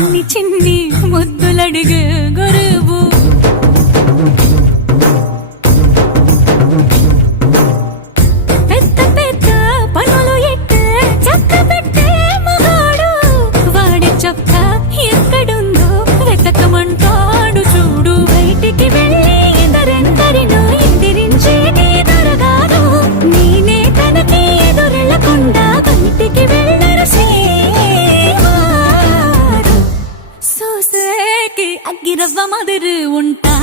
చిన్ని చిన్ని ముద్దులడిగే గురువు పెద్ద పెద్ద పనులు ఎట్టే చక్క పెట్టే మగాడు వాడి చొక్క ఎక్కడుందో వెతకమంటాడు చూడు బయటికి వెళ్ళి ఎందరెందరినో ఎదిరించేది దొరగాదు నేనే తనకి ఎదురెళ్ళకుండా బయటికి వెళ్ళరు సోసేకి అగ్గిరవ్వ మదిరి ఉంటా